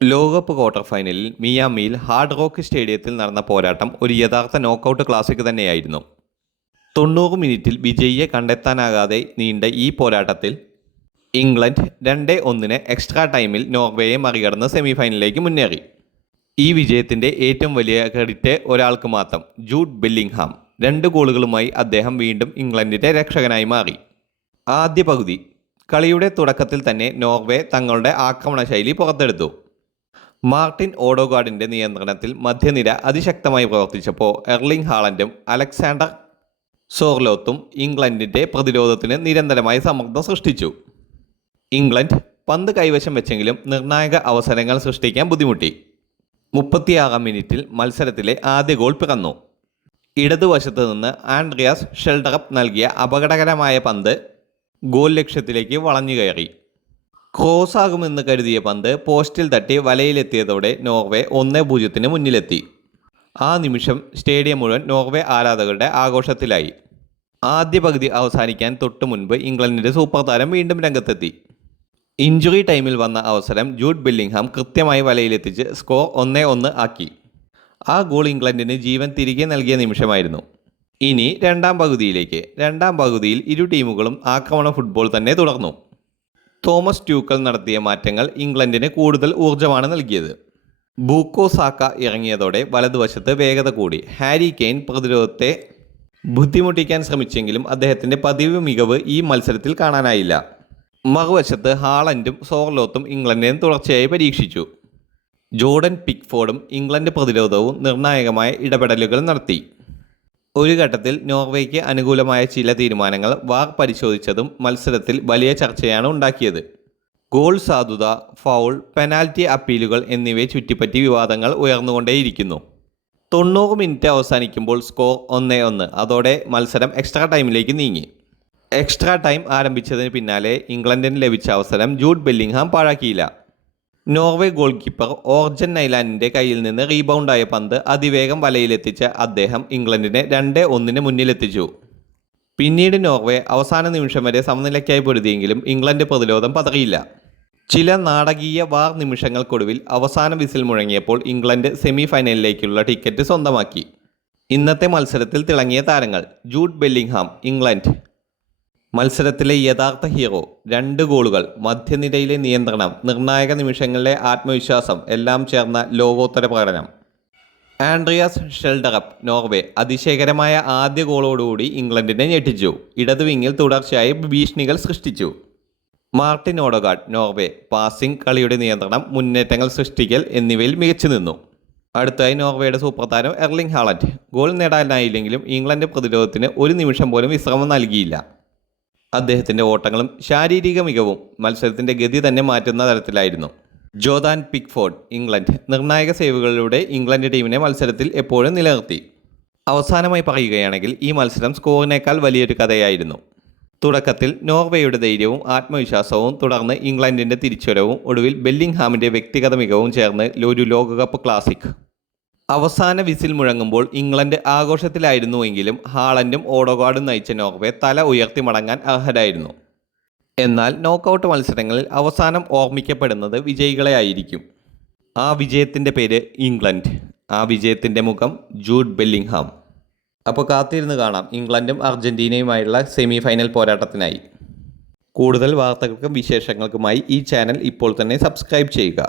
ലോകകപ്പ് ക്വാർട്ടർ ഫൈനലിൽ മിയാമിയിൽ hard rock സ്റ്റേഡിയത്തിൽ നടന്ന പോരാട്ടം ഒരു യഥാർത്ഥ നോക്കൌട്ട് ക്ലാസിക് തന്നെയായിരുന്നു. 90 മിനിറ്റിൽ വിജയിയെ കണ്ടെത്താനാകാതെ നീണ്ട ഈ പോരാട്ടത്തിൽ ഇംഗ്ലണ്ട് 2-1 എക്സ്ട്രാ ടൈമിൽ നോർവേയെ മറികടന്ന് സെമിഫൈനലിലേക്ക് മുന്നേറി. ഈ വിജയത്തിൻ്റെ ഏറ്റവും വലിയ ക്രെഡിറ്റ് ഒരാൾക്ക് മാത്രം, ജൂഡ് ബെല്ലിംഗ്ഹാം. 2 ഗോളുകളുമായി അദ്ദേഹം വീണ്ടും ഇംഗ്ലണ്ടിൻ്റെ രക്ഷകനായി മാറി. ആദ്യ പകുതി കളിയുടെ തുടക്കത്തിൽ തന്നെ നോർവേ തങ്ങളുടെ ആക്രമണ ശൈലി പുറത്തെടുത്തു. മാർട്ടിൻ ഓഡോഗാർഡിൻ്റെ നിയന്ത്രണത്തിൽ മധ്യനിര അതിശക്തമായി പ്രവർത്തിച്ചപ്പോൾ എർലിംഗ് ഹാളൻഡും അലക്സാണ്ടർ സോർലോത്തും ഇംഗ്ലണ്ടിൻ്റെ പ്രതിരോധത്തിന് നിരന്തരമായി സമ്മർദ്ദം സൃഷ്ടിച്ചു. ഇംഗ്ലണ്ട് പന്ത് കൈവശം വെച്ചെങ്കിലും നിർണായക അവസരങ്ങൾ സൃഷ്ടിക്കാൻ ബുദ്ധിമുട്ടി. 36-ാം മിനിറ്റിൽ മത്സരത്തിലെ ആദ്യ ഗോൾ പിറന്നു. ഇടതുവശത്ത് നിന്ന് ആൻഡ്രിയാസ് ഷെൽഡറപ്പ് നൽകിയ അപകടകരമായ പന്ത് ഗോൾ ലക്ഷ്യത്തിലേക്ക് വളഞ്ഞു കയറി. ക്രോസ് ആകുമെന്ന് കരുതിയ പന്ത് പോസ്റ്റിൽ തട്ടി വലയിലെത്തിയതോടെ നോർവേ 1-0 മുന്നിലെത്തി. ആ നിമിഷം സ്റ്റേഡിയം മുഴുവൻ നോർവേ ആരാധകരുടെ ആഘോഷത്തിലായി. ആദ്യ പകുതി അവസാനിക്കാൻ തൊട്ടു മുൻപ് ഇംഗ്ലണ്ടിൻ്റെ സൂപ്പർ താരം വീണ്ടും രംഗത്തെത്തി. ഇഞ്ചുറി ടൈമിൽ വന്ന അവസരം ജൂഡ് ബെല്ലിംഗ്ഹാം കൃത്യമായി വലയിലെത്തിച്ച് സ്കോർ 1-1 ആക്കി. ആ ഗോൾ ഇംഗ്ലണ്ടിന് ജീവൻ തിരികെ നൽകിയ നിമിഷമായിരുന്നു. ഇനി രണ്ടാം പകുതിയിലേക്ക്. രണ്ടാം പകുതിയിൽ ഇരു ടീമുകളും ആക്രമണ ഫുട്ബോൾ തന്നെ തുടർന്നു. തോമസ് ട്യൂക്കൽ നടത്തിയ മാറ്റങ്ങൾ ഇംഗ്ലണ്ടിന് കൂടുതൽ ഊർജ്ജമാണ് നൽകിയത്. ബൂക്കോ സാക്ക ഇറങ്ങിയതോടെ വലതുവശത്ത് വേഗത കൂടി. ഹാരി കെയ്ൻ പ്രതിരോധത്തെ ബുദ്ധിമുട്ടിക്കാൻ ശ്രമിച്ചെങ്കിലും അദ്ദേഹത്തിൻ്റെ പതിവ് മികവ് ഈ മത്സരത്തിൽ കാണാനായില്ല. മറുവശത്ത് ഹാളൻഡും സോർലോത്തും ഇംഗ്ലണ്ടിനെ തുടർച്ചയായി പരീക്ഷിച്ചു. ജോർഡൻ പിക്ഫോർഡും ഇംഗ്ലണ്ട് പ്രതിരോധവും നിർണായകമായ ഇടപെടലുകൾ നടത്തി. ഒരു ഘട്ടത്തിൽ നോർവേക്ക് അനുകൂലമായ ചില തീരുമാനങ്ങൾ വാർ പരിശോധിച്ചതും മത്സരത്തിൽ വലിയ ചർച്ചയാണ് ഉണ്ടാക്കിയത്. ഗോൾ സാധുത, ഫൗൾ, പെനാൽറ്റി അപ്പീലുകൾ എന്നിവയെ ചുറ്റിപ്പറ്റി വിവാദങ്ങൾ ഉയർന്നുകൊണ്ടേയിരിക്കുന്നു. 90 മിനിറ്റ് അവസാനിക്കുമ്പോൾ സ്കോർ 1-1. അതോടെ മത്സരം എക്സ്ട്രാ ടൈമിലേക്ക് നീങ്ങി. എക്സ്ട്രാ ടൈം ആരംഭിച്ചതിന് പിന്നാലെ ഇംഗ്ലണ്ടിന് ലഭിച്ച അവസരം ജൂഡ് ബെല്ലിംഗ്ഹാം പാഴാക്കിയില്ല. നോർവേ ഗോൾ കീപ്പർ ഓർജൻ നൈലാൻഡിൻ്റെ കയ്യിൽ നിന്ന് റീബൗണ്ടായ പന്ത് അതിവേഗം വലയിലെത്തിച്ച അദ്ദേഹം ഇംഗ്ലണ്ടിനെ 2-1 മുന്നിലെത്തിച്ചു. പിന്നീട് നോർവേ അവസാന നിമിഷം വരെ സമനിലയ്ക്കായി പൊരുതിയെങ്കിലും ഇംഗ്ലണ്ട് പ്രതിരോധം പതറിയില്ല. ചില നാടകീയ വാർ നിമിഷങ്ങൾക്കൊടുവിൽ അവസാന വിസിൽ മുഴങ്ങിയപ്പോൾ ഇംഗ്ലണ്ട് സെമി ഫൈനലിലേക്കുള്ള ടിക്കറ്റ് സ്വന്തമാക്കി. ഇന്നത്തെ മത്സരത്തിൽ തിളങ്ങിയ താരങ്ങൾ: ജൂഡ് ബെല്ലിംഗ്ഹാം, ഇംഗ്ലണ്ട്. മത്സരത്തിലെ യഥാർത്ഥ ഹീറോ. 2 ഗോളുകൾ, മധ്യനിരയിലെ നിയന്ത്രണം, നിർണായക നിമിഷങ്ങളിലെ ആത്മവിശ്വാസം എല്ലാം ചേർന്ന ലോകോത്തര പ്രകടനം. Andreas Schjelderup, Norway. അതിശയകരമായ ആദ്യ ഗോളോടുകൂടി ഇംഗ്ലണ്ടിനെ ഞെട്ടിച്ചു. ഇടതുവിങ്ങിൽ തുടർച്ചയായി ഭീഷണികൾ സൃഷ്ടിച്ചു. Martin ഓഡോഗാർഡ്, Norway. പാസിംഗ്, കളിയുടെ നിയന്ത്രണം, മുന്നേറ്റങ്ങൾ സൃഷ്ടിക്കൽ എന്നിവയിൽ മികച്ചു നിന്നു. അടുത്തായി നോർവേയുടെ സൂപ്പർ താരം എർലിംഗ് ഹാളൻഡ്. ഗോൾ നേടാനായില്ലെങ്കിലും ഇംഗ്ലണ്ട് പ്രതിരോധത്തിന് ഒരു നിമിഷം പോലും വിശ്രമം നൽകിയില്ല. അദ്ദേഹത്തിൻ്റെ ഓട്ടങ്ങളും ശാരീരിക മികവും മത്സരത്തിൻ്റെ ഗതി തന്നെ മാറ്റുന്ന തരത്തിലായിരുന്നു. Jordan Pickford, England. നിർണായക സേവുകളിലൂടെ ഇംഗ്ലണ്ട് ടീമിനെ മത്സരത്തിൽ എപ്പോഴും നിലനിർത്തി. അവസാനമായി പറയുകയാണെങ്കിൽ ഈ മത്സരം സ്കോറിനേക്കാൾ വലിയൊരു കഥയായിരുന്നു. തുടക്കത്തിൽ നോർവേയുടെ ധൈര്യവും ആത്മവിശ്വാസവും, തുടർന്ന് ഇംഗ്ലണ്ടിൻ്റെ തിരിച്ചുവരവും, ഒടുവിൽ ബെല്ലിംഗ്ഹാമിൻ്റെ വ്യക്തിഗത മികവും ചേർന്ന് ഒരു ലോകകപ്പ് ക്ലാസിക്. അവസാന വിസിൽ മുഴങ്ങുമ്പോൾ ഇംഗ്ലണ്ട് ആഘോഷത്തിലായിരുന്നുവെങ്കിലും ഹാളൻഡും ഓഡോഗാർഡും നയിച്ച നോർവേ തല ഉയർത്തി മടങ്ങാൻ അർഹരായിരുന്നു. എന്നാൽ നോക്കൌട്ട് മത്സരങ്ങളിൽ അവസാനം ഓർമ്മിക്കപ്പെടുന്നത് വിജയികളെ ആയിരിക്കും. ആ വിജയത്തിൻ്റെ പേര് ഇംഗ്ലണ്ട്. ആ വിജയത്തിൻ്റെ മുഖം ജൂഡ് ബെല്ലിംഗ്ഹാം. അപ്പോൾ കാത്തിരുന്ന് കാണാം ഇംഗ്ലണ്ടും അർജൻറ്റീനയുമായുള്ള സെമി ഫൈനൽ പോരാട്ടത്തിനായി. കൂടുതൽ വാർത്തകൾക്കും വിശേഷങ്ങൾക്കുമായി ഈ ചാനൽ ഇപ്പോൾ തന്നെ സബ്സ്ക്രൈബ് ചെയ്യുക.